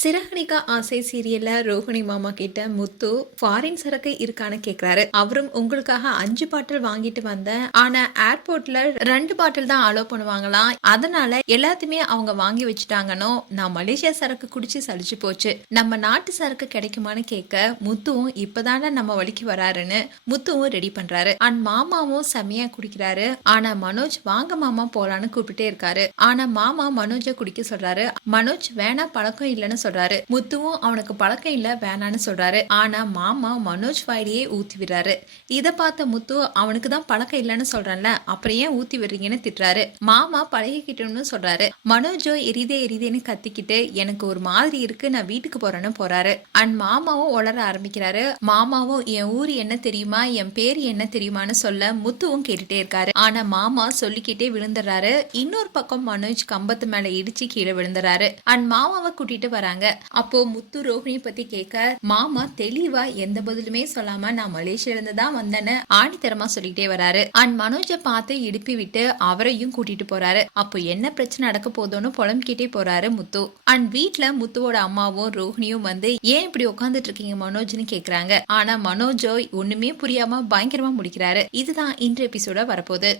சிறகடிக்க ஆசை சீரியல்ல ரோஹிணி மாமா கிட்ட முத்து ஃபாரின் சரக்கு இருக்கான்னு கேக்குறாரு. அவரும் உங்களுக்காக அஞ்சு பாட்டில் வாங்கிட்டு வந்தேன். ஆனா ஏர்போர்ட்ல ரெண்டு பாட்டில் தான் அலோவ் பண்ணுவாங்களாம். அதனால எல்லாத்தையுமே அவங்க வாங்கி வச்சுட்டாங்கன்னு நான் மலேசியா சரக்கு குடிச்சு சலிச்சு போச்சு. நம்ம நாட்டு சரக்கு கிடைக்குமான்னு கேட்க முத்துவும் இப்பதானே நம்ம வழிக்கு வராருன்னு முத்துவும் ரெடி பண்றாரு. அண்ட் மாமாவும் செமையா குடிக்கிறாரு. ஆனா மனோஜ் வாங்க மாமா போலான்னு கூப்பிட்டே இருக்காரு. ஆனா மாமா மனோஜை குடிக்க சொல்றாரு. மனோஜ் வேணா பழக்கம் இல்லைன்னு சொல்றாரு. முத்துவும் அவனுக்கு பழக்கம் இல்ல வேணான்னு சொல்றாரு. ஆனா மாமா மனோஜ் வாயிலேயே ஊத்தி விடுறாரு. இத பார்த்த முத்து அவனுக்கு தான் பழக்கம் இல்லைன்னு சொல்றான்ல அப்புறம் ஏன் ஊத்தி விடுறீங்கன்னு திட்டுறாரு. மாமா பழகிக்கிட்டோம்னு சொல்றாரு. மனோஜோ எரிதே எரிதேன்னு கத்திக்கிட்டு எனக்கு ஒரு மாதிரி இருக்கு நான் வீட்டுக்கு போறேன்னு போறாரு. அண்ட் மாமாவும் உளர ஆரம்பிக்கிறாரு. மாமாவும் என் ஊர் என்ன தெரியுமா? என் பேர் என்ன தெரியுமான்னு சொல்ல முத்துவும் கேட்டுட்டே இருக்காரு. ஆனா மாமா சொல்லிக்கிட்டே விழுந்துடுறாரு. இன்னொரு பக்கம் மனோஜ் கம்பத்து மேல இடிச்சு கீழே விழுந்துறாரு அண்ட் மாமாவை கூட்டிட்டு வராங்க. அப்போ முத்து ரோஹிணி பத்தி கேட்க மாமா தெளிவா எந்த பதிலுமே சொல்லாம நான் மலேசியா இருந்து தான் வந்தேன்னு ஆணித்தரமா சொல்லிட்டே வராரு. அண்ட் மனோஜை பார்த்து இடுப்பி விட்டு அவரையும் கூட்டிட்டு போறாரு. அப்போ என்ன பிரச்சனை நடக்க போதோன்னு புலம்பிக்கிட்டே போறாரு முத்து. அண்ட் வீட்ல முத்துவோட அம்மாவும் ரோஹிணியும் வந்து ஏன் இப்படி உட்காந்துட்டு இருக்கீங்க மனோஜ்னு கேக்குறாங்க. ஆனா மனோஜோ ஒண்ணுமே புரியாம பயங்கரமா முடிக்கிறாரு. இதுதான் இன்று எபிசோட வரப்போகுது.